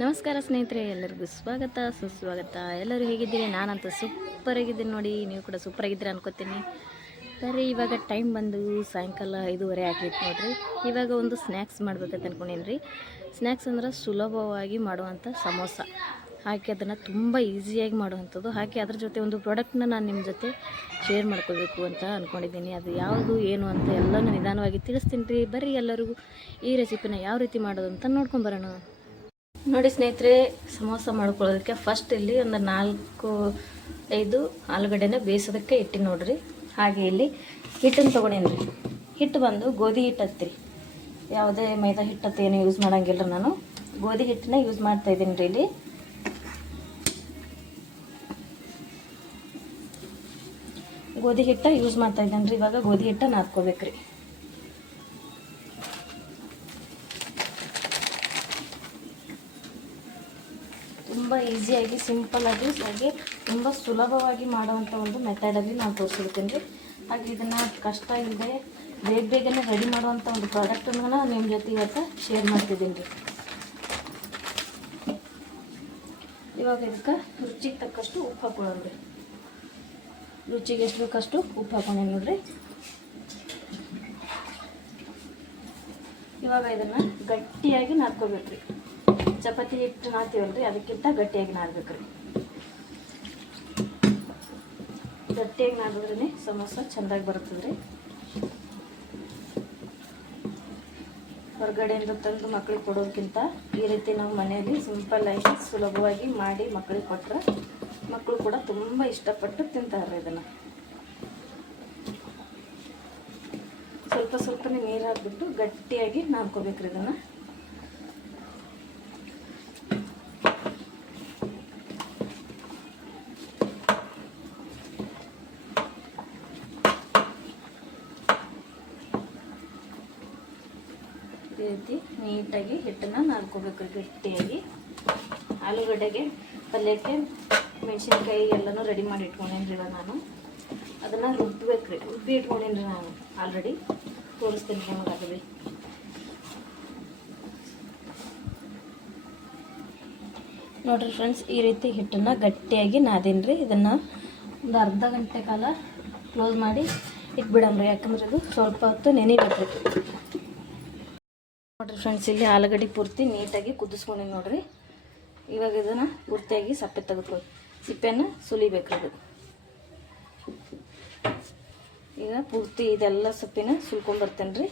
ನಮಸ್ಕಾರ ಸ್ನೇಹಿತರೆ, ಎಲ್ಲರಿಗೂ ಸ್ವಾಗತ ಸುಸ್ವಾಗತ. ಎಲ್ಲರೂ ಹೇಗಿದ್ದೀರಿ? ನಾನಂತೂ ಸೂಪರಾಗಿದ್ದೀನಿ ನೋಡಿ. ನೀವು ಕೂಡ ಸೂಪರಾಗಿದ್ದೀರಿ ಅನ್ಕೋತೀನಿ. ಸರಿ, ಇವಾಗ ಟೈಮ್ ಬಂದು ಸಾಯಂಕಾಲ 5:30 ಆಗೈತೆ ನೋಡಿರಿ. ಇವಾಗ ಒಂದು ಸ್ನ್ಯಾಕ್ಸ್ ಮಾಡ್ಬೇಕಂತ ಅಂದ್ಕೊಂಡೀನಿ ರೀ. ಸ್ನ್ಯಾಕ್ಸ್ ಅಂದ್ರೆ ಸುಲಭವಾಗಿ ಮಾಡುವಂಥ ಸಮೋಸ ಹಾಕಿ ಅದನ್ನು ತುಂಬ ಈಸಿಯಾಗಿ ಮಾಡುವಂಥದ್ದು. ಹಾಕಿ ಅದ್ರ ಜೊತೆ ಒಂದು ಪ್ರಾಡಕ್ಟ್ನ ನಾನು ನಿಮ್ಮ ಜೊತೆ ಶೇರ್ ಮಾಡ್ಕೋಬೇಕು ಅಂತ ಅಂದ್ಕೊಂಡಿದ್ದೀನಿ. ಅದು ಯಾವುದು ಏನು ಅಂತ ಎಲ್ಲನೂ ನಿಧಾನವಾಗಿ ತಿಳಿಸ್ತೀನಿ ರೀ. ಬರ್ರಿ ಎಲ್ಲರಿಗೂ ಈ ರೆಸಿಪಿನ ಯಾವ ರೀತಿ ಮಾಡೋದು ಅಂತ ನೋಡ್ಕೊಂಬರೋಣ. ನೋಡಿ ಸ್ನೇಹಿತರೆ, ಸಮೋಸ ಮಾಡ್ಕೊಳ್ಳೋದಕ್ಕೆ ಫಸ್ಟ್ ಇಲ್ಲಿ ಒಂದು 4-5 ಆಲೂಗಡ್ಡೆನ ಬೇಯಿಸೋದಕ್ಕೆ ಇಟ್ಟಿನಿ ನೋಡ್ರಿ. ಹಾಗೆ ಇಲ್ಲಿ ಹಿಟ್ಟನ್ನು ತೊಗೊಂಡೇನಿ ರೀ. ಹಿಟ್ಟು ಬಂದು ಗೋಧಿ ಹಿಟ್ಟು ಹತ್ತಿರಿ, ಯಾವುದೇ ಮೈದಾ ಹಿಟ್ಟು ಏನು ಯೂಸ್ ಮಾಡೋಂಗಿಲ್ಲ. ನಾನು ಗೋಧಿ ಹಿಟ್ಟನ್ನ ಯೂಸ್ ಮಾಡ್ತಾಯಿದ್ದೀನಿ ರೀ. ಇಲ್ಲಿ ಗೋಧಿ ಹಿಟ್ಟ ಯೂಸ್ ಮಾಡ್ತಾಯಿದ್ದೀನಿ ರೀ. ಇವಾಗ ಗೋಧಿ ಹಿಟ್ಟನ್ನು ನಾದ್ಕೋಬೇಕು ರೀ. ತುಂಬ ಈಸಿಯಾಗಿ ಸಿಂಪಲ್ಲಾಗಿ ಹಾಗೆ ತುಂಬ ಸುಲಭವಾಗಿ ಮಾಡುವಂಥ ಒಂದು ಮೆಥಡಲ್ಲಿ ನಾನು ತೋರಿಸಿರ್ತೀನಿ ರೀ. ಹಾಗೆ ಇದನ್ನು ಕಷ್ಟ ಇಲ್ಲದೆ ಬೇಗನೆ ರೆಡಿ ಮಾಡುವಂಥ ಒಂದು ಪ್ರಾಡಕ್ಟನ್ನು ನಾನು ನಿಮ್ಮ ಜೊತೆ ಇವತ್ತು ಶೇರ್ ಮಾಡ್ತಿದ್ದೀನಿ ರೀ. ಇವಾಗ ಇದಕ್ಕೆ ರುಚಿಗೆ ತಕ್ಕಷ್ಟು ಉಪ್ಪು ಹಾಕೊಳ್ಳೋಣ ರೀ. ರುಚಿಗೆ ಎಷ್ಟು ಬೇಕಷ್ಟು ಉಪ್ಪು ಹಾಕೊಂಡೆ ನೋಡಿರಿ. ಇವಾಗ ಇದನ್ನು ಗಟ್ಟಿಯಾಗಿ ನಾದ್ಕೋಬೇಕು ರೀ. ಚಪಾತಿ ಹಿಟ್ಟು ನಾದ್ತೀವಲ್ರಿ, ಅದಕ್ಕಿಂತ ಗಟ್ಟಿಯಾಗಿ ನಾದಬೇಕು ರೀ. ಗಟ್ಟಿಯಾಗಿ ನಾದಿದ್ರೇ ಸಮೋಸ ಚೆಂದಾಗಿ ಬರ್ತದೆ ರೀ. ಹೊರಗಡೆಯಿಂದ ತಂದು ಮಕ್ಕಳಿಗೆ ಕೊಡೋದಕ್ಕಿಂತ ಈ ರೀತಿ ನಾವು ಮನೆಯಲ್ಲಿ ಸಿಂಪಲ್ಲಾಗಿ ಸುಲಭವಾಗಿ ಮಾಡಿ ಮಕ್ಕಳಿಗೆ ಕೊಟ್ಟರೆ ಮಕ್ಕಳು ಕೂಡ ತುಂಬ ಇಷ್ಟಪಟ್ಟು ತಿಂತಾರೆ ಇದನ್ನು. ಸ್ವಲ್ಪನೇ ನೀರು ಹಾಕ್ಬಿಟ್ಟು ಗಟ್ಟಿಯಾಗಿ ನಾದ್ಕೋಬೇಕ್ರಿ ಇದನ್ನು. ಈ ರೀತಿ ನೀಟಾಗಿ ಹಿಟ್ಟನ್ನು ನಾದ್ಕೋಬೇಕು ಗಟ್ಟಿಯಾಗಿ. ಆಲೂಗಡ್ಡೆಗೆ ಪಲ್ಯಕ್ಕೆ ಮೆಣಸಿನ್ಕಾಯಿ ಎಲ್ಲನೂ ರೆಡಿ ಮಾಡಿ ಇಟ್ಕೊಂಡೇನ್ರಿ. ಇವಾಗ ನಾನು ಅದನ್ನು ರುಬ್ಬಿ ಇಟ್ಕೊಂಡೇನ್ರಿ. ನಾನು ಆಲ್ರೆಡಿ ತೋರಿಸ್ತೀನಿ ನಿಮಗೆ. ಆಗಲಿ ನೋಡಿರಿ ಫ್ರೆಂಡ್ಸ್, ಈ ರೀತಿ ಹಿಟ್ಟನ್ನು ಗಟ್ಟಿಯಾಗಿ ನಾದೇನ್ರಿ. ಇದನ್ನು ಒಂದು ಅರ್ಧ ಗಂಟೆ ಕಾಲ ಕ್ಲೋಸ್ ಮಾಡಿ ಇಟ್ಬಿಡಮ್ರಿ. ಯಾಕಂದ್ರೆ ಇದು ಸ್ವಲ್ಪ ಹೊತ್ತು ನೆನಿಬೇಕು. ನೋಡಿರಿ ಫ್ರೆಂಡ್ಸ್, ಇಲ್ಲಿ ಆಲೂಗಡ್ಡೆ ಪೂರ್ತಿ ನೀಟಾಗಿ ಕುದಿಸ್ಕೊಂಡಿ ನೋಡಿರಿ. ಇವಾಗ ಇದನ್ನು ಪೂರ್ತಿಯಾಗಿ ಸಪ್ಪೆ ತೆಗೆದುಕೊಳ್ಳಿ, ಸಿಪ್ಪೆಯನ್ನು ಸುಲಿಬೇಕು. ಇದು ಈಗ ಪೂರ್ತಿ ಇದೆಲ್ಲ ಸೊಪ್ಪಿನ ಸುಲ್ಕೊಂಡ್ಬರ್ತೇನೆ ರೀ.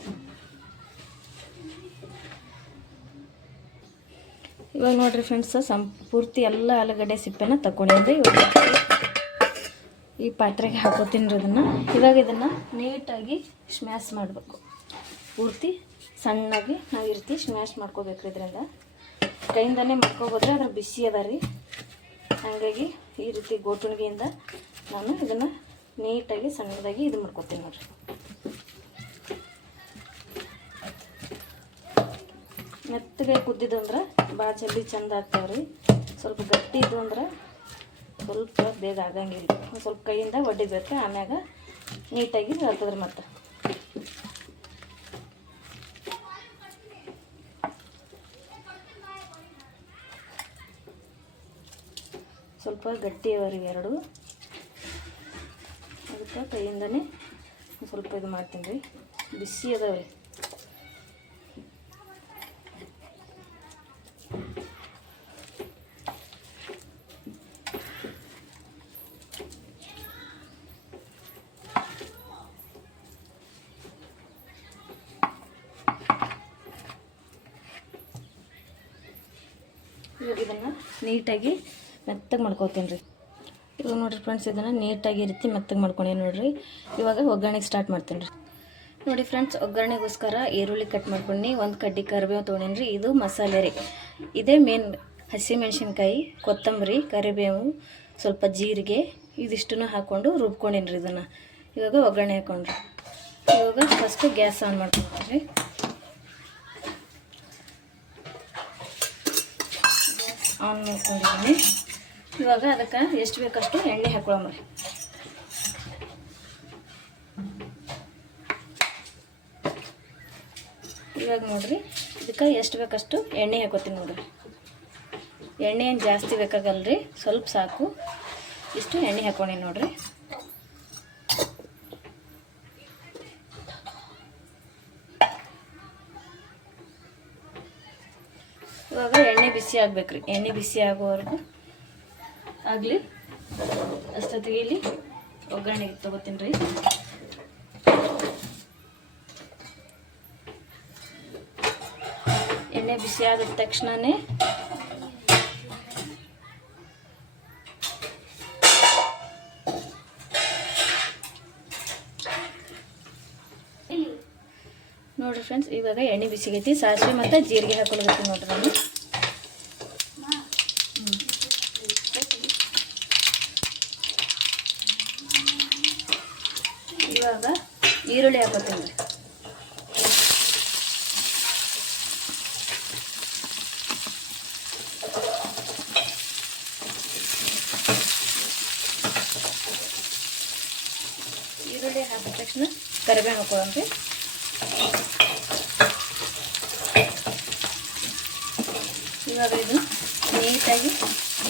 ಇವಾಗ ನೋಡಿರಿ ಫ್ರೆಂಡ್ಸ್, ಪೂರ್ತಿ ಎಲ್ಲ ಆಲೂಗಡ್ಡೆ ಸಿಪ್ಪೆನ ತಗೊಂಡೇನ್ರಿ. ಈ ಪಾತ್ರೆಗೆ ಹಾಕೋತೀನಿ ರೀ ಇದನ್ನು. ಇವಾಗ ಇದನ್ನು ನೀಟಾಗಿ ಸ್ಮ್ಯಾಶ್ ಮಾಡಬೇಕು. ಪೂರ್ತಿ ಸಣ್ಣಗೆ ನಾವು ಈ ರೀತಿ ಸ್ಮ್ಯಾಶ್ ಮಾಡ್ಕೋಬೇಕ್ರಿ. ಇದರಿಂದ ಕೈಯಿಂದನೇ ಮಾಡ್ಕೋಬೋದ್ರೆ ಅದ್ರ ಬಿಸಿ ಅದ ರೀ. ಹಾಗಾಗಿ ಈ ರೀತಿ ಗೋಟುಣಿಗೆಯಿಂದ ನಾನು ಇದನ್ನು ನೀಟಾಗಿ ಸಣ್ಣದಾಗಿ ಇದು ಮಾಡ್ಕೊತೀನಿ ನೋಡಿರಿ. ಮೆತ್ತಗೆ ಕುದ್ದಿದಂದ್ರೆ ಭಾಳ ಜಲ್ದಿ ಚೆಂದ ಆಗ್ತಾವ್ರಿ. ಸ್ವಲ್ಪ ಗಟ್ಟಿ ಇದ್ದು ಅಂದ್ರೆ ಸ್ವಲ್ಪ ಬೇಗ ಆಗಂಗಿಲ್ಲ. ಸ್ವಲ್ಪ ಕೈಯಿಂದ ಒಡಿಬೇಕು, ಆಮ್ಯಾಗ ನೀಟಾಗಿ ಆಗ್ತದ್ರಿ. ಮತ್ತು ಸ್ವಲ್ಪ ಗಟ್ಟಿ ಅವರಿ ಎರಡು, ಅದಕ್ಕೆ ಕೈಯಿಂದನೇ ಸ್ವಲ್ಪ ಇದು ಮಾಡ್ತೀನಿ ರೀ. ಬಿಸಿ ಅದಾವೆ. ಇವಾಗ ಇದನ್ನು ನೀಟಾಗಿ ಮೆತ್ತಗೆ ಮಾಡ್ಕೋತೀನಿ ರೀ. ಇವಾಗ ನೋಡಿರಿ ಫ್ರೆಂಡ್ಸ್, ಇದನ್ನು ನೀಟಾಗಿ ರೀತಿ ಮೆತ್ತಗೆ ಮಾಡ್ಕೊಂಡೆ ನೋಡಿರಿ. ಇವಾಗ ಒಗ್ಗರಣೆಗೆ ಸ್ಟಾರ್ಟ್ ಮಾಡ್ತೀನಿ ರೀ. ನೋಡಿ ಫ್ರೆಂಡ್ಸ್, ಒಗ್ಗರಣೆಗೋಸ್ಕರ ಈರುಳ್ಳಿ ಕಟ್ ಮಾಡ್ಕೊಂಡು ಒಂದು ಕಡ್ಡಿ ಕರಿಬೇವು ತೊಗೊಂಡೇನಿ ರೀ. ಇದು ಮಸಾಲೆ ರೀ. ಇದೇ ಮೇನ್ ಹಸಿಮೆಣ್ಸಿನ್ಕಾಯಿ, ಕೊತ್ತಂಬರಿ, ಕರಿಬೇವು, ಸ್ವಲ್ಪ ಜೀರಿಗೆ ಇದಿಷ್ಟನ್ನು ಹಾಕ್ಕೊಂಡು ರುಬ್ಕೊಂಡೇನಿ ರೀ ಇದನ್ನು. ಇವಾಗ ಒಗ್ಗರಣೆ ಹಾಕ್ಕೊಂಡ್ರಿ. ಇವಾಗ ಫಸ್ಟು ಗ್ಯಾಸ್ ಆನ್ ಮಾಡ್ಕೊಂಡ್ರಿ. ಆನ್ ಮಾಡ್ಕೊಂಡಿದ್ದೀನಿ. ಇವಾಗ ಅದಕ್ಕೆ ಎಷ್ಟು ಬೇಕಷ್ಟು ಎಣ್ಣೆ ಹಾಕೊಳ್ಳೋಣ. ಇವಾಗ ನೋಡ್ರಿ ಇದಕ್ಕೆ ಎಷ್ಟು ಬೇಕಷ್ಟು ಎಣ್ಣೆ ಹಾಕೋತೀನಿ ನೋಡ್ರಿ. ಎಣ್ಣೆ ಏನು ಜಾಸ್ತಿ ಬೇಕಾಗಲ್ಲ ರೀ, ಸ್ವಲ್ಪ ಸಾಕು. ಇಷ್ಟು ಎಣ್ಣೆ ಹಾಕ್ಕೊಂಡಿ ನೋಡಿರಿ. ಇವಾಗ ಎಣ್ಣೆ ಬಿಸಿ ಆಗ್ಬೇಕು ರೀ. ಎಣ್ಣೆ ಬಿಸಿ ಆಗೋವರೆಗೂ ಆಗಲಿ. ಅಷ್ಟೊತ್ತಿಗೆ ಇಲ್ಲಿ ಒಗ್ಗರಣೆಗೆ ತೊಗೋತೀನಿ ರೀ. ಎಣ್ಣೆ ಬಿಸಿ ಆದ ತಕ್ಷಣವೇ ನೋಡಿರಿ ಫ್ರೆಂಡ್ಸ್, ಇವಾಗ ಎಣ್ಣೆ ಬಿಸಿಗೈತಿ. ಸಾಸಿವೆ ಮತ್ತು ಜೀರಿಗೆ ಹಾಕೊಳ್ಬೇಕು ನೋಡ್ರಿ ನಾನು. ಇವಾಗ ಈರುಳ್ಳಿ ಹಾಕೋತೀನಿ ರೀ. ಈರುಳ್ಳಿ ಹಾಕಿದ ತಕ್ಷಣ ಕರಿಬೇವು ಹಾಕೊಳ್ಳೋಣ. ಇವಾಗ ಇದು ನೀಟಾಗಿ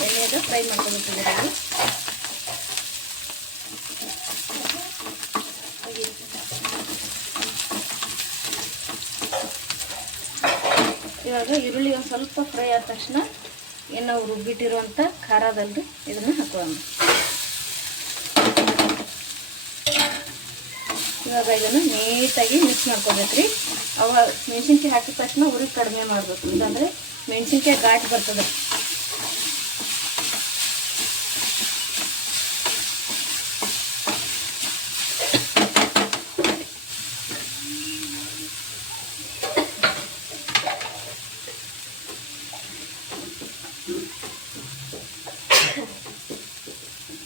ಎಣ್ಣೆಯಾಗ ಫ್ರೈ ಮಾಡ್ಕೊಳ್ಬೇಕು. ಇವಾಗ ಈರುಳ್ಳಿ ಒಂದು ಸ್ವಲ್ಪ ಫ್ರೈ ಆದ ತಕ್ಷಣ ಏನು ನಾವು ರುಬ್ಬಿಟ್ಟಿರುವಂಥ ಖಾರದಲ್ಲಿ ಇದನ್ನು ಹಾಕೋಣ. ಇವಾಗ ಇದನ್ನು ನೀಟಾಗಿ ಮಿಕ್ಸ್ ಮಾಡ್ಕೋಬೇಕು ರೀ. ಅವಾಗ ಮೆಣಸಿನ್ಕಾಯಿ ಹಾಕಿದ ತಕ್ಷಣ ಉರಿ ಕಡಿಮೆ ಮಾಡಬೇಕು, ಇಲ್ಲಾಂದರೆ ಮೆಣಸಿನ್ಕಾಯಿ ಘಾಟ್ ಬರ್ತದೆ.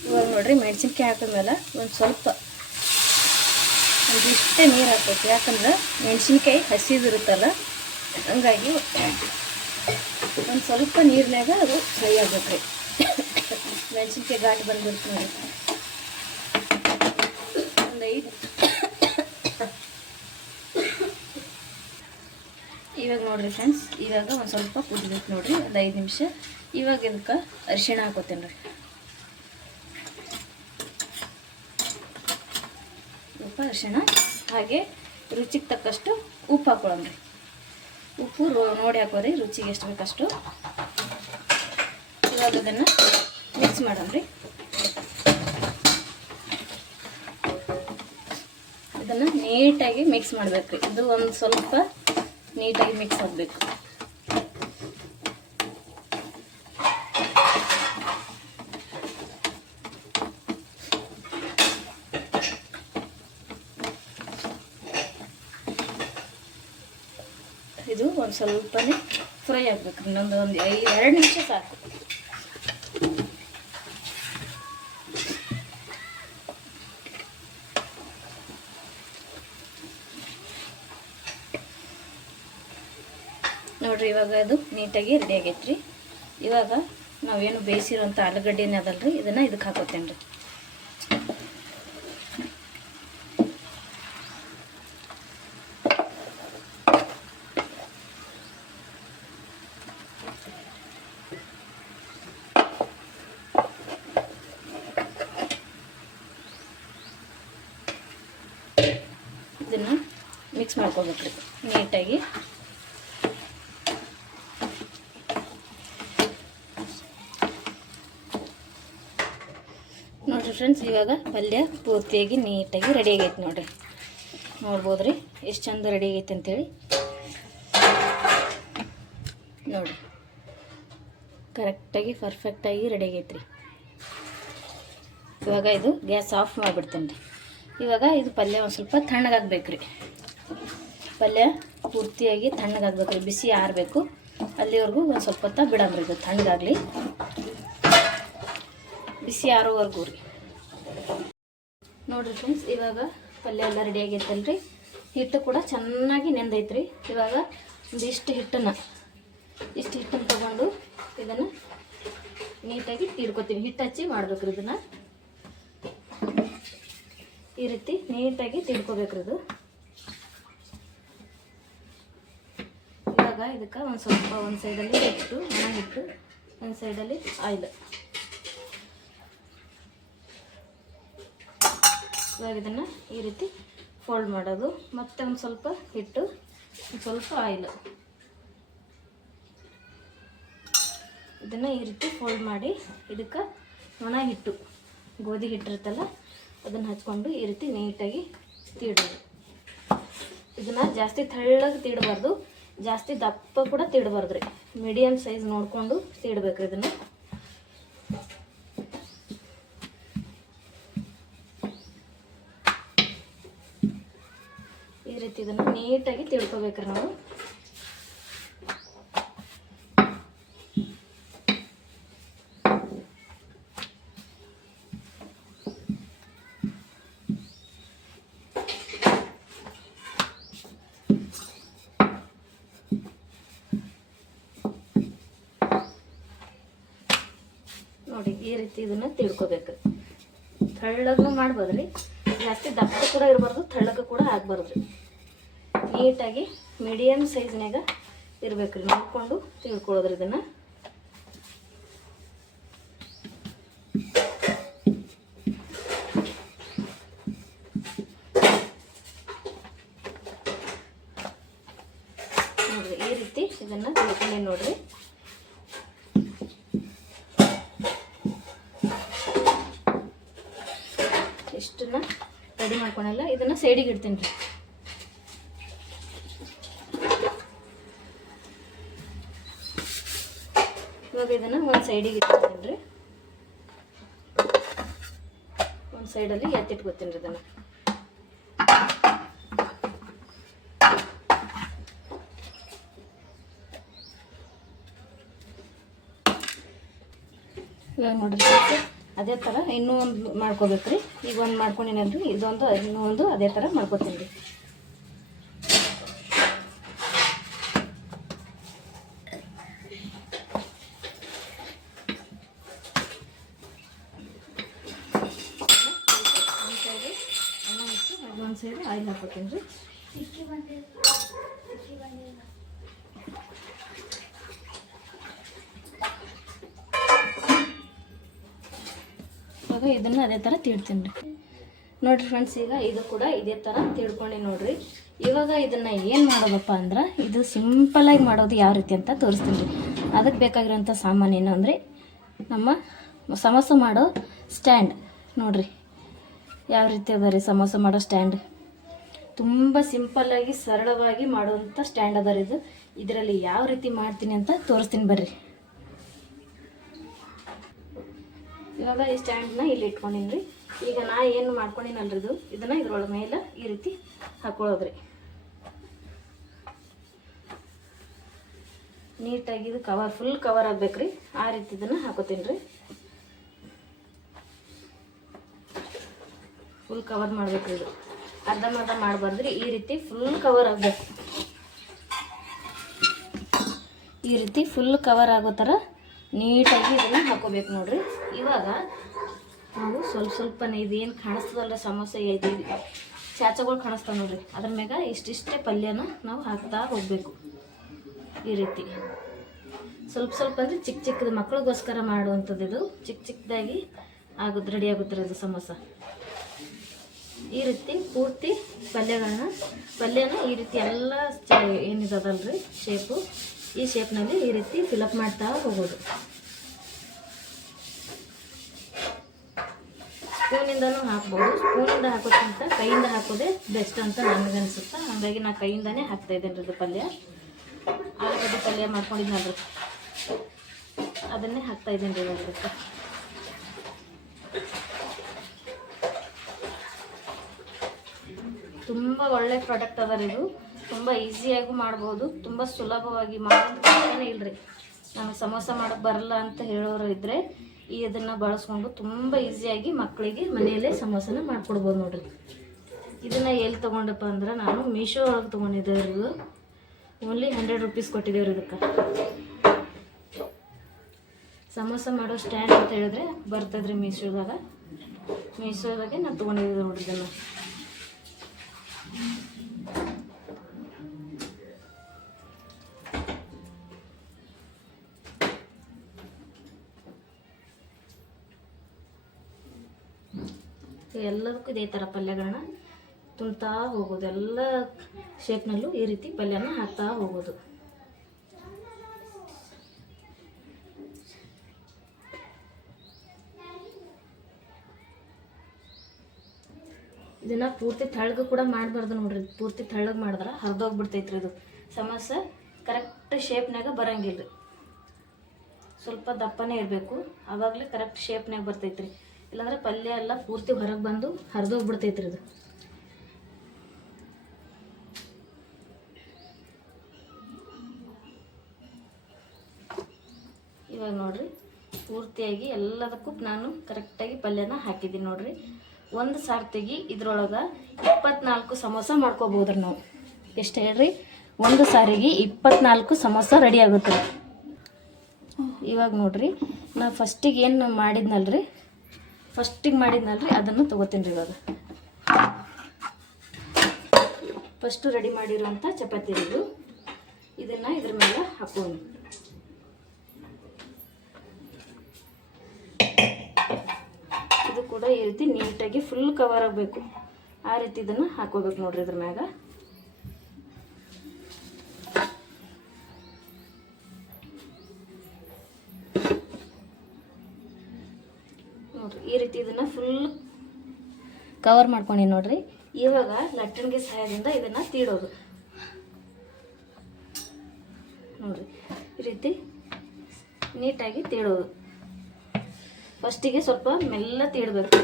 ಇವಾಗ ನೋಡಿರಿ, ಮೆಣಸಿನ್ಕಾಯಿ ಹಾಕಿದ್ಮೇಲೆ ಒಂದಿಷ್ಟೇ ನೀರು ಹಾಕ್ಬೇಕು. ಯಾಕಂದ್ರೆ ಮೆಣಸಿನ್ಕಾಯಿ ಹಸಿದಿರುತ್ತಲ್ಲ, ಹಂಗಾಗಿ ಒಂದು ಸ್ವಲ್ಪ ನೀರಿನಾಗ ಅದು ಫ್ರೈ ಆಗ್ಬೇಕು ರೀ. ಮೆಣಸಿನ್ಕಾಯಿ ಘಾಟ್ ಬಂದಿರುತ್ತೆ ನೋಡಿ. ಒಂದು 5 ಇವಾಗ ನೋಡಿರಿ ಫ್ರೆಂಡ್ಸ್, ಇವಾಗ ಒಂದು ಸ್ವಲ್ಪ ಕುದಿಬೇಕು ನೋಡಿರಿ, ಒಂದು 5 ನಿಮಿಷ. ಇವಾಗ ಇದಕ್ಕೆ ಅರಿಶಿಣ ಹಾಕೋತೇನೆ ರೀ. ಸ್ವಲ್ಪ ಅರಿಶಿಣ, ಹಾಗೆ ರುಚಿಗೆ ತಕ್ಕಷ್ಟು ಉಪ್ಪು ಹಾಕೊಳ್ಳೋಣ ರೀ. ಉಪ್ಪು ನೋಡಿ ಹಾಕೋರಿ, ರುಚಿಗೆ ಎಷ್ಟು ಬೇಕಷ್ಟು. ಇವಾಗ ಅದನ್ನು ಮಿಕ್ಸ್ ಮಾಡೋಣ ರೀ. ಇದನ್ನು ನೀಟಾಗಿ ಮಿಕ್ಸ್ ಮಾಡಬೇಕು ರೀ. ಇದು ಒಂದು ಸ್ವಲ್ಪ ನೀಟಾಗಿ ಮಿಕ್ಸ್ ಆಗಬೇಕು. ಇದು ಒಂದು ಸ್ವಲ್ಪನೇ ಫ್ರೈ ಆಗಬೇಕು. ಇನ್ನೊಂದು 2 ನಿಮಿಷ ಸಾಕು. ನೋಡಿರಿ, ಇವಾಗ ಅದು ನೀಟಾಗಿ ರೆಡಿ ಆಗೈತೆ ರೀ. ಇವಾಗ ನಾವೇನು ಬೇಯಿಸಿರೋಂಥ ಆಲೂಗಡ್ಡೆನೇ ಅದಲ್ರಿ, ಇದನ್ನು ಇದಕ್ಕೆ ಹಾಕೋತೇನೆ ರೀ. ಇದನ್ನು ಮಿಕ್ಸ್ ಮಾಡ್ಕೋಬೇಕ್ರಿ ನೀಟಾಗಿ. ನೋಡಿರಿ ಫ್ರೆಂಡ್ಸ್, ಇವಾಗ ಪಲ್ಯ ಪೂರ್ತಿಯಾಗಿ ನೀಟಾಗಿ ರೆಡಿ ಆಗೈತೆ ನೋಡಿರಿ. ನೋಡ್ಬೋದು ರೀ ಎಷ್ಟು ಚಂದ ರೆಡಿ ಆಗೈತೆ ಅಂತೇಳಿ. ನೋಡಿ, ಕರೆಕ್ಟಾಗಿ ಪರ್ಫೆಕ್ಟಾಗಿ ರೆಡಿ ಆಗೈತೆ ರೀ. ಇವಾಗ ಇದು ಗ್ಯಾಸ್ ಆಫ್ ಮಾಡಿಬಿಡ್ತೇನೆ ರೀ. ಇವಾಗ ಇದು ಪಲ್ಯ ಒಂದು ಸ್ವಲ್ಪ ತಣ್ಣಗಾಗಬೇಕು ರೀ. ಪಲ್ಯ ಪೂರ್ತಿಯಾಗಿ ತಣ್ಣಗಾಗಬೇಕು ರೀ, ಬಿಸಿ ಆರಬೇಕು. ಅಲ್ಲಿವರೆಗೂ ಒಂದು ಸ್ವಲ್ಪ ಹೊತ್ತು ಬಿಡಂಬ್ರಿ, ಇದು ತಣ್ಣಗಾಗಲಿ, ಬಿಸಿ ಆರೋವರೆಗೂ ರೀ. ನೋಡಿರಿ ಫ್ರೆಂಡ್ಸ್, ಇವಾಗ ಪಲ್ಯ ಎಲ್ಲ ರೆಡಿ ಆಗೈತಲ್ರಿ. ಹಿಟ್ಟು ಕೂಡ ಚೆನ್ನಾಗಿ ನೆಂದೈತ್ರಿ. ಇವಾಗ ಇಷ್ಟು ಹಿಟ್ಟನ್ನು ತೊಗೊಂಡು ಇದನ್ನು ನೀಟಾಗಿ ತೀಡ್ಕೊತೀವಿ. ಹಿಟ್ಟು ಹಚ್ಚಿ ಮಾಡ್ಬೇಕ್ರಿ. ಇದನ್ನು ಈ ರೀತಿ ನೀಟಾಗಿ ತೀಡ್ಕೋಬೇಕ್ರಿ. ಇದು ಇವಾಗ ಇದಕ್ಕೆ ಒಂದು ಸ್ವಲ್ಪ ಒಂದು ಸೈಡಲ್ಲಿ ಹಿಟ್ಟು, ಒಣ ಹಿಟ್ಟು ಒಂದು ಸೈಡಲ್ಲಿ ಆಯಿಲ್. ಇವಾಗ ಇದನ್ನು ಈ ರೀತಿ ಫೋಲ್ಡ್ ಮಾಡೋದು. ಮತ್ತೆ ಒಂದು ಸ್ವಲ್ಪ ಹಿಟ್ಟು, ಒಂದು ಸ್ವಲ್ಪ ಆಯಿಲ್, ಇದನ್ನು ಈ ರೀತಿ ಫೋಲ್ಡ್ ಮಾಡಿ ಇದಕ್ಕೆ ಒಣ ಹಿಟ್ಟು, ಗೋಧಿ ಹಿಟ್ಟಿರುತ್ತಲ್ಲ ಅದನ್ನು ಹಚ್ಕೊಂಡು ಈ ರೀತಿ ನೀಟಾಗಿ ತೀಡೋದು. ಇದನ್ನು ಜಾಸ್ತಿ ತೆಳ್ಳಗೆ ತೀಡಬಾರ್ದು, ಜಾಸ್ತಿ ದಪ್ಪ ಕೂಡ ತೀಡಬಾರ್ದು ರೀ. ಮೀಡಿಯಮ್ ಸೈಜ್ ನೋಡಿಕೊಂಡು ತೀಡಬೇಕು. ಇದನ್ನು ಈ ರೀತಿ ಇದನ್ನು ನೀಟಾಗಿ ತಿಳ್ಕೊಬೇಕ್ರಿ ನಾವು. ನೋಡಿ ಈ ರೀತಿ ಇದನ್ನು ತಿಳ್ಕೊಬೇಕು. ತೆಳ್ಳಗೂ ಮಾಡ್ಬೋದ್ರಿ, ಜಾಸ್ತಿ ದಪ್ಪ ಕೂಡ ಇರಬಾರ್ದು, ತೆಳ್ಳಗ ಕೂಡ ಆಗಬಾರ್ದು. ನೀಟಾಗಿ ಮೀಡಿಯಮ್ ಸೈಜ್ನಾಗ ಇರ್ಬೇಕ್ರಿ, ನೋಡ್ಕೊಂಡು ತಿಳ್ಕೊಳ್ಳೋದ್ರಿ ಇದನ್ನು. ನೋಡ್ರಿ ಈ ರೀತಿ ಇದನ್ನು ತಿಳ್ಕೊಂಡೆ ನೋಡ್ರಿ. ಇಷ್ಟನ್ನ ರೆಡಿ ಮಾಡ್ಕೊಳಲ್ಲ, ಇದನ್ನು ಸೈಡಿಗೆ ಇಡ್ತೀನಿ ರೀ. ಇವಾಗ ಇದನ್ನು ಒಂದು ಸೈಡಿಗೆ ಇಟ್ಕೊತೀನಿ ರೀ. ಒಂದು ಸೈಡಲ್ಲಿ ಎತ್ತಿಟ್ಕೊತೀನಿ ರೀ ಇದನ್ನು. ಇವಾಗ ನೋಡ್ರಿ ಅದೇ ಥರ ಇನ್ನೂ ಒಂದು ಮಾಡ್ಕೋಬೇಕು ರೀ. ಈಗ ಒಂದು ಮಾಡ್ಕೊಂಡಿನಲ್ರಿ, ಇದೊಂದು ಇನ್ನೂ ಒಂದು ಅದೇ ಥರ ಮಾಡ್ಕೊತೀನಿ ರೀ. ಒಂದು ಸೈಡು ಆಯಿಲ್ ಹಾಕೋತೀನಿ ರೀ. ಇವಾಗ ಇದನ್ನು ಅದೇ ಥರ ತೀಡ್ತೀನಿ ರೀ. ನೋಡಿರಿ ಫ್ರೆಂಡ್ಸ್, ಈಗ ಇದು ಕೂಡ ಇದೇ ಥರ ತೀಡ್ಕೊಂಡು ನೋಡಿರಿ. ಇವಾಗ ಇದನ್ನು ಏನು ಮಾಡೋದಪ್ಪ ಅಂದ್ರೆ, ಇದು ಸಿಂಪಲ್ಲಾಗಿ ಮಾಡೋದು ಯಾವ ರೀತಿ ಅಂತ ತೋರಿಸ್ತೀನಿ ರೀ. ಅದಕ್ಕೆ ಬೇಕಾಗಿರೋಂಥ ಸಾಮಾನು ಏನು ಅಂದರೆ ನಮ್ಮ ಸಮೋಸ ಮಾಡೋ ಸ್ಟ್ಯಾಂಡ್. ನೋಡಿರಿ ಯಾವ ರೀತಿ ಅದ ರೀ ಸಮೋಸ ಮಾಡೋ ಸ್ಟ್ಯಾಂಡ್. ತುಂಬ ಸಿಂಪಲ್ಲಾಗಿ ಸರಳವಾಗಿ ಮಾಡುವಂಥ ಸ್ಟ್ಯಾಂಡ್ ಅದ ರೀ ಇದು. ಇದರಲ್ಲಿ ಯಾವ ರೀತಿ ಮಾಡ್ತೀನಿ ಅಂತ ತೋರಿಸ್ತೀನಿ ಬರ್ರಿ. ಇವಾಗ ಈ ಸ್ಟ್ಯಾಂಡನ್ನ ಇಲ್ಲಿ ಇಟ್ಕೊಂಡಿನಿ ರೀ. ಈಗ ನಾ ಏನು ಮಾಡ್ಕೊಂಡಿನಲ್ರಿ ಇದನ್ನು ಇದ್ರೊಳಗೆ ಮೇಲೆ ಈ ರೀತಿ ಹಾಕೊಳ್ಳೋದ್ರಿ. ನೀಟಾಗಿ ಇದು ಫುಲ್ ಕವರ್ ಆಗ್ಬೇಕ್ರಿ, ಆ ರೀತಿ ಇದನ್ನು ಹಾಕೋತೀನಿ ರೀ. ಫುಲ್ ಕವರ್ ಮಾಡ್ಬೇಕ್ರಿ, ಇದು ಅರ್ಧಂಬರ್ಧ ಮಾಡಬಾರ್ದ್ರಿ. ಈ ರೀತಿ ಫುಲ್ ಕವರ್ ಆಗಬೇಕು. ಈ ರೀತಿ ಫುಲ್ ಕವರ್ ಆಗೋ ಥರ ನೀಟಾಗಿ ಇದನ್ನು ಹಾಕೋಬೇಕು ನೋಡ್ರಿ. ಇವಾಗ ನಾವು ಸ್ವಲ್ಪನೇ ಇದೇನು ಕಾಣಿಸ್ತದಲ್ಲ ಸಮೋಸ, ಇದು ಚಾಚಗಳು ಕಾಣಿಸ್ತಾವೆ ನೋಡ್ರಿ, ಅದ್ರ ಮ್ಯಾಗ ಇಷ್ಟಿಷ್ಟೇ ಪಲ್ಯನ ನಾವು ಹಾಕ್ತಾ ಹೋಗಬೇಕು. ಈ ರೀತಿ ಸ್ವಲ್ಪ ಅಂದರೆ ಚಿಕ್ಕ ಚಿಕ್ಕದು ಮಕ್ಕಳಿಗೋಸ್ಕರ ಮಾಡುವಂಥದ್ದು. ಇದು ಚಿಕ್ಕ ಚಿಕ್ಕದಾಗಿ ರೆಡಿ ಆಗುತ್ತೆ ಅದು ಸಮೋಸ. ಈ ರೀತಿ ಪೂರ್ತಿ ಪಲ್ಯನ ಈ ರೀತಿ ಎಲ್ಲ ಏನಿದಲ್ರಿ ಶೇಪು, ಈ ಶೇಪ್ನಲ್ಲಿ ಈ ರೀತಿ ಫಿಲಪ್ ಮಾಡ್ತಾ ಹೋಗೋದು. ಸ್ಪೂನಿಂದನೂ ಹಾಕ್ಬೋದು. ಸ್ಪೂನಿಂದ ಹಾಕೋಕ್ಕಿಂತ ಕೈಯಿಂದ ಹಾಕೋದೇ ಬೆಸ್ಟ್ ಅಂತ ನನಗನ್ಸುತ್ತೆ. ಹಾಗಾಗಿ ನಾನು ಕೈಯಿಂದನೇ ಹಾಕ್ತಾಯಿದ್ದೇನೆ ರೀ. ಇದು ಪಲ್ಯ ಆಲೂಗಡ್ಡೆ ಪಲ್ಯ ಮಾಡ್ಕೊಂಡಿದ್ನಲ್ರಿ, ಅದನ್ನೇ ಹಾಕ್ತಾಯಿದ್ದೀನಿ ರೀ ಅದಕ್ಕೆ. ತುಂಬ ಒಳ್ಳೆ ಪ್ರಾಡಕ್ಟ್ ಅದ ರೀ ಇದು. ತುಂಬ ಈಸಿಯಾಗೂ ಮಾಡ್ಬೋದು, ತುಂಬ ಸುಲಭವಾಗಿ ಮಾಡೋದೇ ಇಲ್ಲರಿ. ನನಗೆ ಸಮೋಸ ಮಾಡೋಕ್ಕೆ ಬರಲ್ಲ ಅಂತ ಹೇಳೋರು ಇದ್ದರೆ ಇದನ್ನು ಬಳಸ್ಕೊಂಡು ತುಂಬ ಈಸಿಯಾಗಿ ಮಕ್ಕಳಿಗೆ ಮನೆಯಲ್ಲೇ ಸಮೋಸನ ಮಾಡಿಕೊಡ್ಬೋದು ನೋಡಿರಿ. ಇದನ್ನು ಎಲ್ಲಿ ತೊಗೊಂಡಪ್ಪ ಅಂದ್ರೆ ನಾನು ಮೀಶೋ ಒಳಗೆ ತೊಗೊಂಡಿದ್ದೇವೆ ರೀ. ಓನ್ಲಿ 100 ರೂಪೀಸ್ ಕೊಟ್ಟಿದ್ದೇವೆ ರೀ ಇದಕ್ಕೆ. ಸಮೋಸ ಮಾಡೋ ಸ್ಟ್ಯಾಂಡ್ ಅಂತ ಹೇಳಿದ್ರೆ ಬರ್ತದ್ರಿ ಮೀಶೋದಾಗೆ ನಾನು ತೊಗೊಂಡಿದ್ದೆ ನೋಡ್ರಿ ಇದನ್ನು. ಎಲ್ಲದಕ್ಕೂ ಇದೇ ಥರ ಪಲ್ಯಗಳನ್ನ ತುಂಬ್ತಾ ಹೋಗೋದು, ಎಲ್ಲ ಶೇಪ್ನಲ್ಲೂ ಈ ರೀತಿ ಪಲ್ಯನ ಹಾಕ್ತಾ ಹೋಗೋದು. ಇದನ್ನು ಪೂರ್ತಿ ತೆಳ್ಳಗೆ ಕೂಡ ಮಾಡಬಾರ್ದು ನೋಡ್ರಿ. ಪೂರ್ತಿ ತೆಳ್ಳಗೆ ಮಾಡಿದ್ರೆ ಹರಿದೋಗ್ಬಿಡ್ತೈತ್ರಿ. ಇದು ಸಮೋಸ ಕರೆಕ್ಟ್ ಶೇಪ್ನಾಗ ಬರಂಗಿಲ್ಲ ರೀ. ಸ್ವಲ್ಪ ದಪ್ಪನೇ ಇರಬೇಕು, ಆವಾಗಲೇ ಕರೆಕ್ಟ್ ಶೇಪ್ನಾಗ ಬರ್ತೈತ್ರಿ. ಇಲ್ಲಾಂದ್ರೆ ಪಲ್ಯ ಎಲ್ಲ ಪೂರ್ತಿ ಹೊರಗೆ ಬಂದು ಹರಿದೋಗ್ಬಿಡ್ತೈತ್ರಿ ಇದು. ಇವಾಗ ನೋಡ್ರಿ ಪೂರ್ತಿಯಾಗಿ ಎಲ್ಲದಕ್ಕೂ ನಾನು ಕರೆಕ್ಟಾಗಿ ಪಲ್ಯನ ಹಾಕಿದ್ದೀನಿ ನೋಡ್ರಿ. ಒಂದು ಸಾರ್ತಿಗೆ ಇದ್ರೊಳಗೆ 24 ಸಮೋಸ ಮಾಡ್ಕೋಬೋದ್ರಿ ನಾವು. ಎಷ್ಟು ಹೇಳ್ರಿ, ಒಂದು ಸಾರಿಗೆ 24 ಸಮೋಸ ರೆಡಿ ಆಗುತ್ತೆ. ಇವಾಗ ನೋಡ್ರಿ ನಾ ಫಸ್ಟಿಗೆ ಏನು ಮಾಡಿದ್ನಲ್ರಿ ಅದನ್ನು ತೊಗೋತೀನಿ ರೀ. ಇವಾಗ ಫಸ್ಟು ರೆಡಿ ಮಾಡಿರೋಂಥ ಚಪಾತಿ ಇದು, ಇದನ್ನು ಇದ್ರ ಮೇಲೆ ಹಾಕೋಣ. ಇದು ಕೂಡ ಈ ರೀತಿ ನೀಟಾಗಿ ಫುಲ್ ಕವರ್ ಆಗಬೇಕು, ಆ ರೀತಿ ಇದನ್ನು ಹಾಕೋಬೇಕು ನೋಡ್ರಿ ಇದ್ರ ಮ್ಯಾಗ. ನೋಡ್ರಿ ಈ ರೀತಿ ಇದನ್ನು ಫುಲ್ ಕವರ್ ಮಾಡ್ಕೊಂಡು ನೋಡ್ರಿ. ಇವಾಗ ಲಟ್ಟಣಿಗೆ ಸಹಾಯದಿಂದ ಇದನ್ನು ತೀಡೋದು ನೋಡ್ರಿ. ಈ ರೀತಿ ನೀಟಾಗಿ ತೀಡೋದು. ಫಸ್ಟಿಗೆ ಸ್ವಲ್ಪ ಮೆಲ್ಲ ತೀಡಬೇಕು.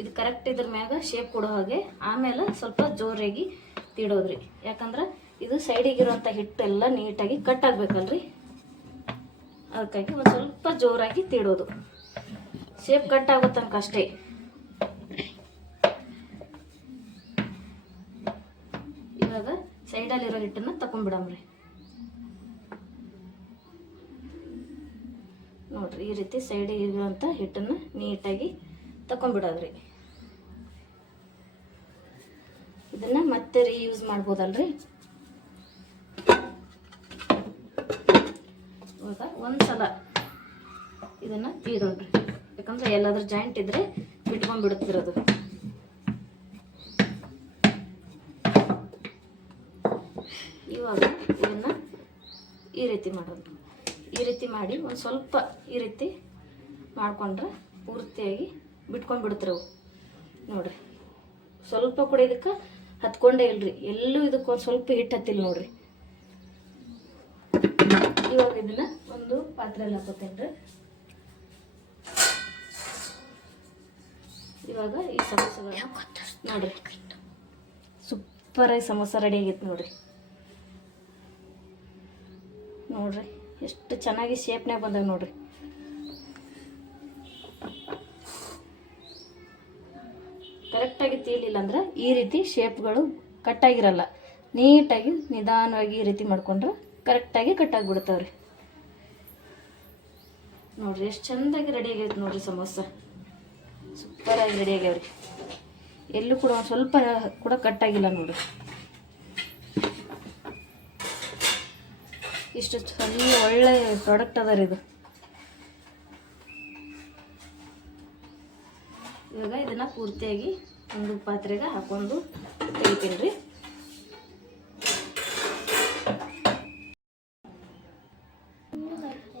ಇದು ಕರೆಕ್ಟ್ ಇದ್ರ ಮ್ಯಾಗ ಶೇಪ್ ಕೊಡೋ ಹಾಗೆ, ಆಮೇಲೆ ಸ್ವಲ್ಪ ಜೋರಾಗಿ ತೀಡೋದ್ರಿ. ಯಾಕಂದ್ರೆ ಇದು ಸೈಡಿಗಿರುವಂಥ ಹಿಟ್ಟೆಲ್ಲ ನೀಟಾಗಿ ಕಟ್ ಆಗಬೇಕಲ್ರಿ, ಅದಕ್ಕಾಗಿ ಒಂದು ಸ್ವಲ್ಪ ಜೋರಾಗಿ ತೀಡೋದು. ಶೇಪ್ ಕಟ್ ಆಗೋ ತನಕ ಅಷ್ಟೇ. ಇವಾಗ ಸೈಡಲ್ಲಿರೋ ಹಿಟ್ಟನ್ನು ತಗೊಂಡ್ಬಿಡಮ್ರಿ. ನೋಡ್ರಿ ಈ ರೀತಿ ಸೈಡಿಗೆ ಇರುವಂಥ ಹಿಟ್ಟನ್ನು ನೀಟಾಗಿ ತಗೊಂಡ್ಬಿಡೋದ್ರಿ. ಇದನ್ನು ಮತ್ತೆ ರೀಯೂಸ್ ಮಾಡ್ಬೋದಲ್ರಿ. ಇವಾಗ ಒಂದ್ಸಲ ಇದನ್ನು ತೀಡೋಣ್ರಿ, ಯಾಕಂದ್ರೆ ಎಲ್ಲಾದ್ರೂ ಜಾಯಿಂಟ್ ಇದ್ರೆ ಬಿಟ್ಕೊಂಡ್ಬಿಡುತ್ತಿರೋದು. ಇವಾಗ ಇದನ್ನು ಈ ರೀತಿ ಮಾಡೋದು. ಈ ರೀತಿ ಮಾಡಿ ಒಂದು ಸ್ವಲ್ಪ ಈ ರೀತಿ ಮಾಡಿಕೊಂಡ್ರೆ ಪೂರ್ತಿಯಾಗಿ ಬಿಟ್ಕೊಂಡ್ಬಿಡ್ತಾರೆ ಅವು. ನೋಡ್ರಿ ಸ್ವಲ್ಪ ಕೂಡ ಇದಕ್ಕೆ ಹತ್ಕೊಂಡೇ ಇಲ್ರಿ, ಎಲ್ಲೂ ಇದಕ್ಕೆ ಒಂದು ಸ್ವಲ್ಪ ಹಿಟ್ಟು ಹತ್ತಿಲ್ಲ ನೋಡ್ರಿ. ಇವಾಗ ಇದನ್ನ ಒಂದು ಪಾತ್ರೆಯಲ್ಲಿ ಹಾಕೋತೇನೆ ರೀ. ಇವಾಗ ಈ ಸಮೋಸಗಳನ್ನ ನೋಡ್ರಿ ಸೂಪರಾಗಿ ಸಮೋಸ ರೆಡಿ ಆಗೈತೆ ನೋಡ್ರಿ. ನೋಡ್ರಿ ಎಷ್ಟು ಚೆನ್ನಾಗಿ ಶೇಪ್ನಾಗ ಬಂದಾಗ ನೋಡ್ರಿ. ಕರೆಕ್ಟಾಗಿ ತೀಲಿಲ್ಲ ಅಂದ್ರೆ ಈ ರೀತಿ ಶೇಪ್ಗಳು ಕಟ್ಟಾಗಿರಲ್ಲ. ನೀಟಾಗಿ ನಿಧಾನವಾಗಿ ಈ ರೀತಿ ಮಾಡ್ಕೊಂಡ್ರೆ ಕರೆಕ್ಟಾಗಿ ಕಟ್ಟಾಗಿಬಿಡ್ತಾವ್ರಿ. ನೋಡ್ರಿ ಎಷ್ಟು ಚೆಂದಾಗಿ ರೆಡಿ ಆಗೈತೆ ನೋಡ್ರಿ ಸಮೋಸ. ಸೂಪರಾಗಿ ರೆಡಿ ಆಗ್ಯಾವ್ರಿ. ಎಲ್ಲೂ ಕೂಡ ಒಂದು ಸ್ವಲ್ಪ ಕೂಡ ಕಟ್ಟಾಗಿಲ್ಲ ನೋಡ್ರಿ. ಇಷ್ಟು ಒಳ್ಳೆ ಪ್ರಾಡಕ್ಟ್ ಅದ ರೀ ಇದು. ಇವಾಗ ಇದನ್ನು ಪೂರ್ತಿಯಾಗಿ ಒಂದು ಪಾತ್ರೆಗೆ ಹಾಕೊಂಡು ತೆಗಿತೀನಿ ರೀ.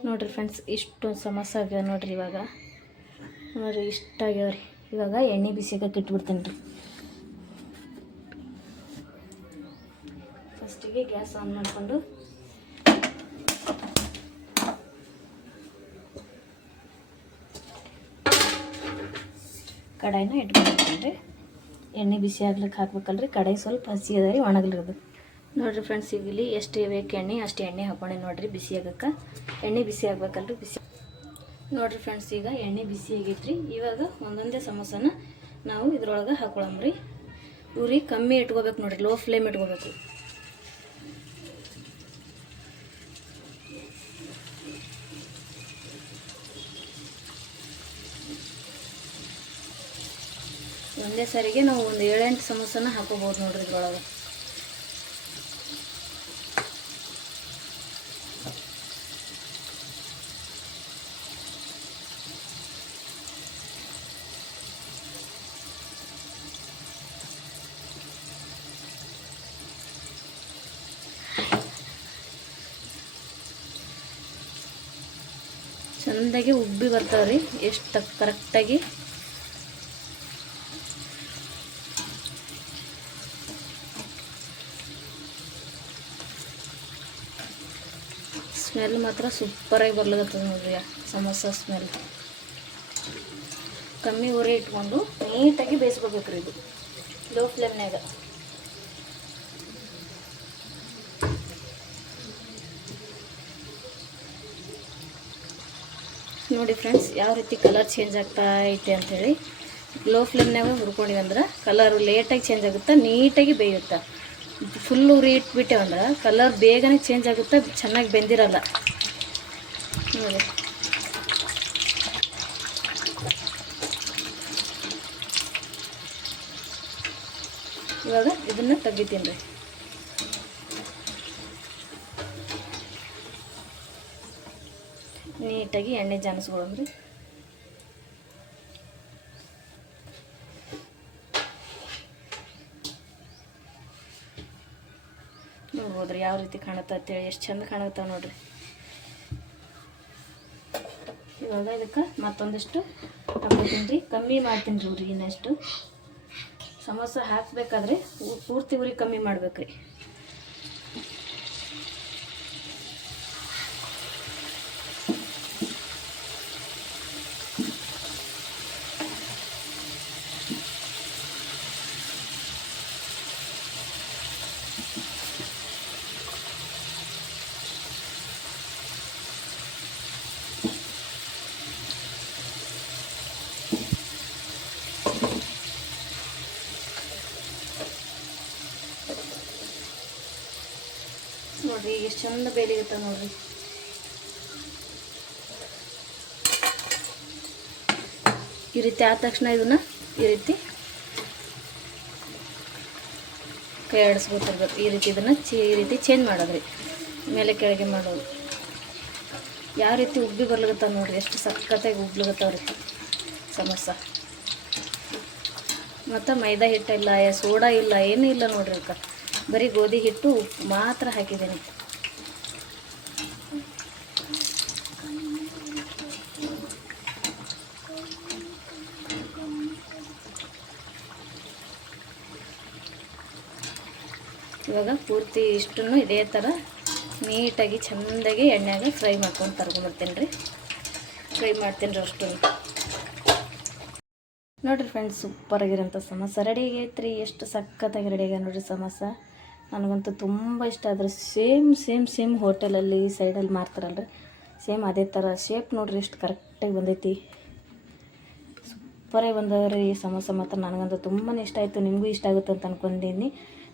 ನೋಡಿರಿ ಫ್ರೆಂಡ್ಸ್, ಇಷ್ಟು ಸಮೋಸ ಆಗ್ಯಾವ ನೋಡಿರಿ. ಇವಾಗ ನೋಡಿರಿ ಇಷ್ಟ ಆಗ್ಯಾವ್ರಿ. ಇವಾಗ ಎಣ್ಣೆ ಬಿಸಿಯಾಗಕ್ಕೆ ಇಟ್ಬಿಡ್ತೀನಿ ರೀ. ಫಸ್ಟಿಗೆ ಗ್ಯಾಸ್ ಆನ್ ಮಾಡಿಕೊಂಡು ಕಡಾಯಿನ ಇಟ್ಕೊಂಡಿರ್ತೀನಿ ರೀ. ಎಣ್ಣೆ ಬಿಸಿ ಆಗ್ಲಿಕ್ಕೆ ಹಾಕ್ಬೇಕಲ್ರಿ. ಕಡಾಯಿ ಸ್ವಲ್ಪ ಹಸಿ ಅದ ರೀ, ಒಣಗಲಿರೋದು. ನೋಡಿರಿ ಫ್ರೆಂಡ್ಸ್, ಈಗ ಇಲ್ಲಿ ಎಷ್ಟು ಬೇಕು ಎಣ್ಣೆ ಅಷ್ಟು ಎಣ್ಣೆ ಹಾಕೊಂಡೆ ನೋಡಿರಿ. ಬಿಸಿ ಆಗಕ್ಕೆ ಎಣ್ಣೆ ಬಿಸಿ ಆಗ್ಬೇಕಲ್ರಿ. ಬಿಸಿ ನೋಡಿರಿ ಫ್ರೆಂಡ್ಸ್, ಈಗ ಎಣ್ಣೆ ಬಿಸಿ ಆಗೈತ್ರಿ. ಇವಾಗ ಒಂದೊಂದೇ ಸಮೋಸನ ನಾವು ಇದ್ರೊಳಗೆ ಹಾಕೊಳಮ್ರಿ. ಉರಿ ಕಮ್ಮಿ ಇಟ್ಕೋಬೇಕು ನೋಡಿರಿ, ಲೋ ಫ್ಲೇಮ್ ಇಟ್ಕೋಬೇಕು. ಒಂದೇ ಸಾರಿಗೆ ನಾವು ಒಂದು 7-8 ಸಮೋಸನ ಹಾಕೋಬೋದು ನೋಡ್ರಿ ಇದ್ರೊಳಗೆ. ಚೆಂದಾಗಿ ಉಬ್ಬಿ ಬರ್ತಾವ್ರಿ ಎಷ್ಟು ಕರೆಕ್ಟಾಗಿ. ಸ್ಮೆಲ್ ಮಾತ್ರ ಸೂಪರಾಗಿ ಬರ್ಲಾಗತ್ತದ ನೋಡ್ರಿ ಸಮೋಸ ಸ್ಮೆಲ್. ಕಮ್ಮಿ ಉರಿ ಇಟ್ಕೊಂಡು ನೀಟಾಗಿ ಬೇಯಿಸ್ಕೋಬೇಕ್ರಿ ಇದು ಲೋ ಫ್ಲೇಮ್ನಾಗ. ನೋಡಿ ಫ್ರೆಂಡ್ಸ್ ಯಾವ ರೀತಿ ಕಲರ್ ಚೇಂಜ್ ಆಗ್ತಾ ಐತೆ ಅಂಥೇಳಿ. ಲೋ ಫ್ಲೇಮ್ನಾಗ ಹುರ್ಕೊಂಡಿವಿ ಅಂದ್ರೆ ಕಲರು ಲೇಟಾಗಿ ಚೇಂಜ್ ಆಗುತ್ತೆ, ನೀಟಾಗಿ ಬೇಯುತ್ತೆ. ಫುಲ್ ಉರಿ ಇಟ್ಬಿಟ್ಟೇವಂದ್ರೆ ಕಲರ್ ಬೇಗನೆ ಚೇಂಜ್ ಆಗುತ್ತೆ, ಚೆನ್ನಾಗಿ ಬೆಂದಿರಲ್ಲ ನೋಡಿ. ಇವಾಗ ಇದನ್ನು ತೆಗಿತೀನಿ ರೀ. ನೀಟಾಗಿ ಎಣ್ಣೆ ಜಾನಿಸ್ಕೊಳಮ್ರಿ. ನೋಡ್ಬೋದ್ರಿ ಯಾವ ರೀತಿ ಕಾಣುತ್ತೆ ಅಂತೇಳಿ, ಎಷ್ಟು ಚಂದ ಕಾಣುತ್ತಾವ ನೋಡ್ರಿ. ಇವಾಗ ಇದಕ್ಕೆ ಮತ್ತೊಂದಿಷ್ಟು ಹಾಕೋತೀನಿ ರೀ, ಕಮ್ಮಿ ಮಾಡ್ತೀನಿ ರೀ ಉರಿ ಇನ್ನಷ್ಟು. ಸಮೋಸ ಹಾಕಬೇಕಾದ್ರೆ ಪೂರ್ತಿ ಉರಿ ಕಮ್ಮಿ ಮಾಡ್ಬೇಕ್ರಿ. ನೋಡ್ರಿ ಎಷ್ಟು ಚಂದ ಬೇಲಿಗುತ್ತೆ ನೋಡ್ರಿ. ಈ ರೀತಿ ಆದ ತಕ್ಷಣ ಇದನ್ನ ಈ ರೀತಿ ಕೈ ಆಡಿಸ್ಕೊತಿರ್ಬೇಕು. ಈ ರೀತಿ ಇದನ್ನು ಈ ರೀತಿ ಚೇಂಜ್ ಮಾಡೋದ್ರಿ, ಮೇಲೆ ಕೆಳಗೆ ಮಾಡೋದು. ಯಾವ ರೀತಿ ಉಬ್ಬಿ ಬರ್ಲಿಗತ್ತಾವ ನೋಡ್ರಿ, ಎಷ್ಟು ಸಖತ್ತಾಗಿ ಉಬ್ಲಿಗತ್ತಾವ್ರಿ ಸಮೋಸ. ಮತ್ತು ಮೈದಾ ಹಿಟ್ಟಿಲ್ಲ, ಸೋಡಾ ಇಲ್ಲ, ಏನೂ ಇಲ್ಲ ನೋಡ್ರಿ. ಅದಕ್ಕೆ ಬರೀ ಗೋಧಿ ಹಿಟ್ಟು ಉಪ್ಪು ಮಾತ್ರ ಹಾಕಿದ್ದೀನಿ. ಇವಾಗ ಪೂರ್ತಿ ಇಷ್ಟನ್ನು ಇದೇ ಥರ ನೀಟಾಗಿ ಚೆಂದಾಗಿ ಎಣ್ಣೆಯಾಗ ಫ್ರೈ ಮಾಡ್ಕೊಂಡು ತರ್ಕೊಂಬರ್ತೀನಿ ರೀ. ಫ್ರೈ ಮಾಡ್ತೀನಿ ರೀ ಅಷ್ಟನ್ನು. ನೋಡಿರಿ ಫ್ರೆಂಡ್ಸ್, ಸೂಪರಾಗಿರೋಂಥ ಸಮೋಸ ರೆಡಿ ಆಗೈತ್ರಿ. ಎಷ್ಟು ಸಖತ್ತಾಗಿ ರೆಡಿ ಆಗ್ಯಾವ ನೋಡಿರಿ ಸಮೋಸ. ನನಗಂತೂ ತುಂಬ ಇಷ್ಟ. ಆದ್ರೆ ಸೇಮ್ ಹೋಟೆಲಲ್ಲಿ ಸೈಡಲ್ಲಿ ಮಾರ್ತಾರಲ್ರಿ, ಸೇಮ್ ಅದೇ ಥರ ಶೇಪ್ ನೋಡಿರಿ ಎಷ್ಟು ಕರೆಕ್ಟಾಗಿ ಬಂದೈತಿ. ಸೂಪರಾಗಿ ಬಂದವ್ರಿ ಈ ಸಮೋಸ. ಮಾತ್ರ ನನಗಂತೂ ತುಂಬಾ ಇಷ್ಟ ಆಯಿತು. ನಿಮಗೂ ಇಷ್ಟ ಆಗುತ್ತೆ ಅಂತ ಅಂದ್ಕೊಂಡಿದ್ದೀನಿ.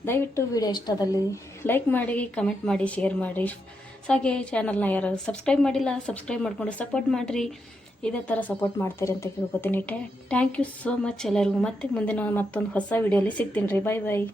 ದಯವಿಟ್ಟು ವಿಡಿಯೋ ಇಷ್ಟದಲ್ಲಿ ಲೈಕ್ ಮಾಡಿ, ಕಮೆಂಟ್ ಮಾಡಿ, ಶೇರ್ ಮಾಡಿ. ಹಾಗೆ ಚಾನಲ್ನ ಯಾರು ಸಬ್ಸ್ಕ್ರೈಬ್ ಮಾಡಿಲ್ಲ ಸಬ್ಸ್ಕ್ರೈಬ್ ಮಾಡಿಕೊಂಡು ಸಪೋರ್ಟ್ ಮಾಡಿರಿ. ಇದೇ ಥರ ಸಪೋರ್ಟ್ ಮಾಡ್ತೀರಿ ಅಂತ ಕೇಳ್ಕೊತೀನಿ. ಥ್ಯಾಂಕ್ ಯು ಸೋ ಮಚ್ ಎಲ್ಲರಿಗೂ. ಮತ್ತೆ ಮುಂದಿನ ಮತ್ತೊಂದು ಹೊಸ ವಿಡಿಯೋಲಿ ಸಿಗ್ತೀನಿ ರೀ. ಬಾಯ್ ಬಾಯ್.